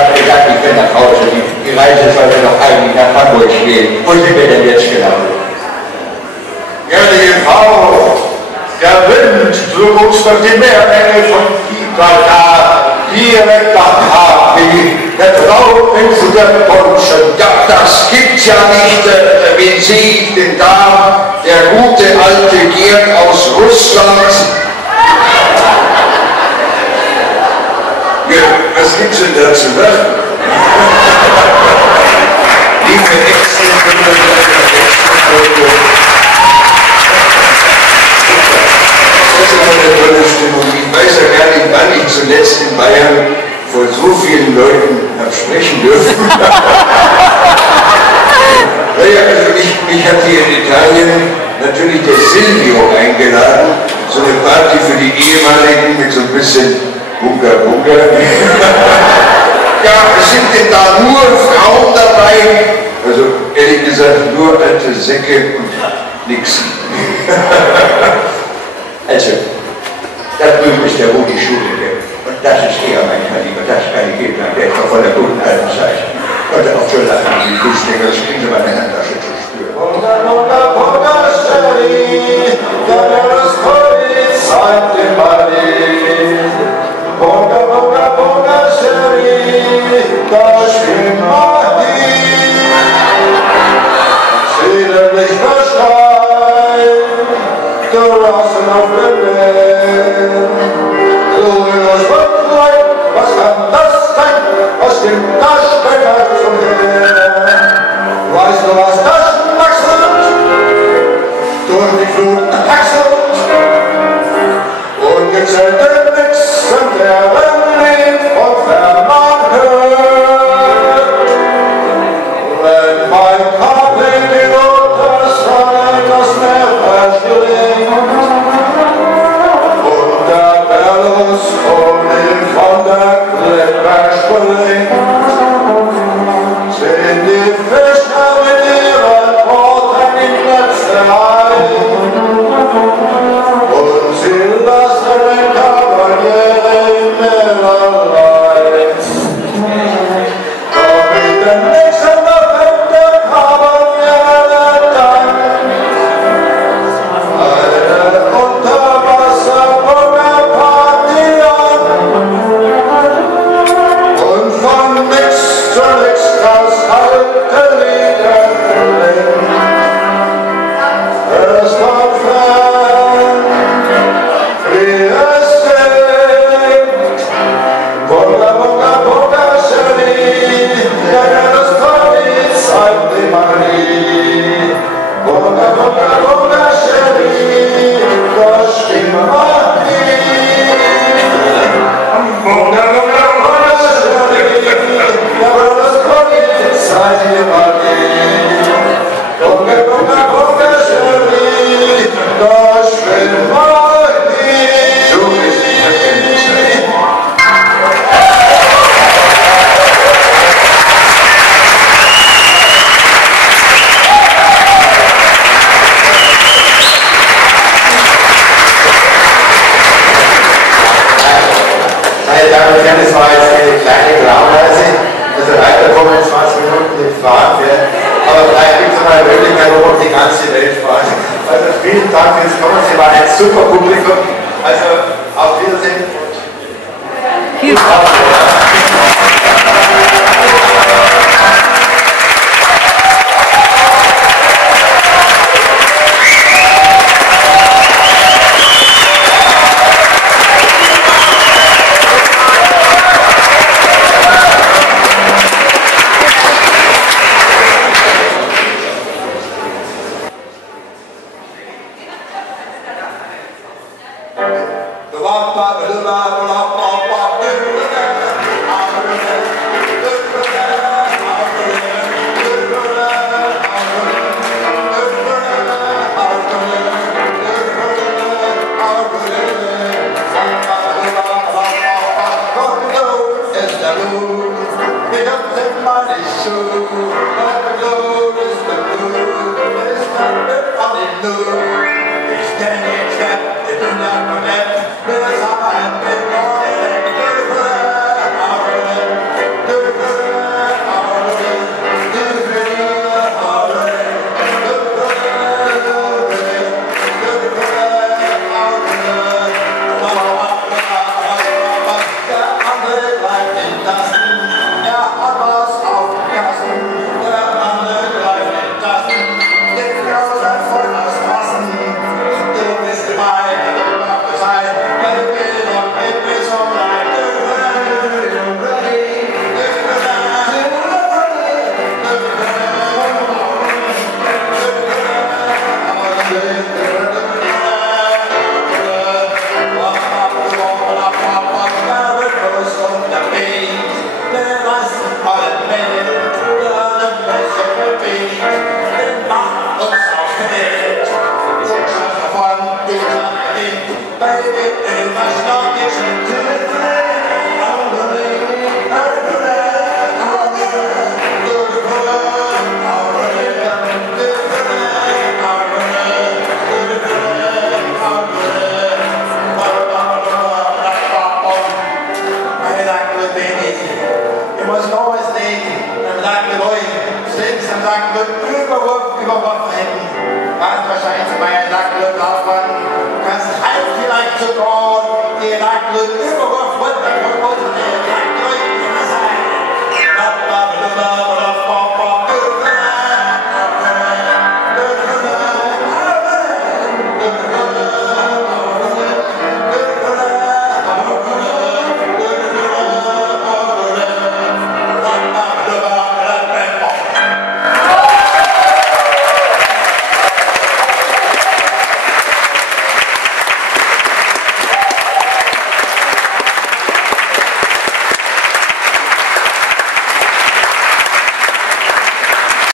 habe gesagt, ich bin nach Hause. Die Reise sollte doch eigentlich nach Hamburg gehen. Wo sind wir denn jetzt gelandet? Ehrliche Frau, der Wind trug uns durch die Meerenge von Gibraltar direkt nach Capri. Der Trauminsel der Deutschen. Ja, das gibt's ja nicht, wenn Sie, den da, der gute alte Gerd aus Russland. Ja, was gibt's denn da zu lachen? Liebe das ist immer eine tolle Stimmung. Ich weiß ja gar nicht, wann ich zuletzt in Bayern vor so vielen Leuten habe sprechen dürfen. Naja, also mich hat hier in Italien natürlich der Silvio eingeladen, so eine Party für die Ehemaligen mit so ein bisschen Bunga Bunga. Ja, sind denn da nur Frauen dabei? Also ehrlich gesagt, nur alte Säcke und nix. Also, da drüben ist der Rudi Schulte. Und das ist eher mein Kaliber, das kann ich Ihnen sagen, der ist noch von der guten alten Zeit. Und auch schon lachen, die Fußgänger, das kriegen Sie meine Handtasche zu spüren. Was kann das sein? Aus dem Taschenbecher zum Meer. Weißt du, was das wachselt? Durch die Flut taxelt. Ungezählte Nixen werden lieb und vermannt hört. Wenn mein Kapitän das Rhein das Meer verschlingt und der Berlus von der Klippe springt, sind die Fischer mit ihren Worten in letzter Reihe und sie lassen den Kavalier im Meer allein. Doch mit dem nächsten Mal fängt der Kavalier dann eine Unterwasser-Bunga-Party und von nix zu nix das alte Lieder klingt. Es kommt fern, wie es singt. Bunga, bunga, bunga, Cherie, ja, das war die Zeit, die man nie. Bunga, bunga, bunga, Cherie, das stimmt man nie. Bunga, bunga, bunga, Cherie, ja, das war die Zeit, die man nie. Bunga, bunga, bunga, Cherie, das stimmt man nie. So ist die Erkenntnis. Meine Damen und Herren, das war jetzt eine kleine Traumreise. Also weiterkommen in 20 Minuten im Fahren. Aber vielleicht gibt es noch eine Möglichkeit, wo wir die ganze Welt fahren. Also vielen Dank fürs Kommen. Sie waren ein super Publikum. Also auf Wiedersehen. Viel Spaß. Wahrscheinlich zu Meier Lacklut, Laufbahn, kannst halt vielleicht sogar die Lacklut überhaupt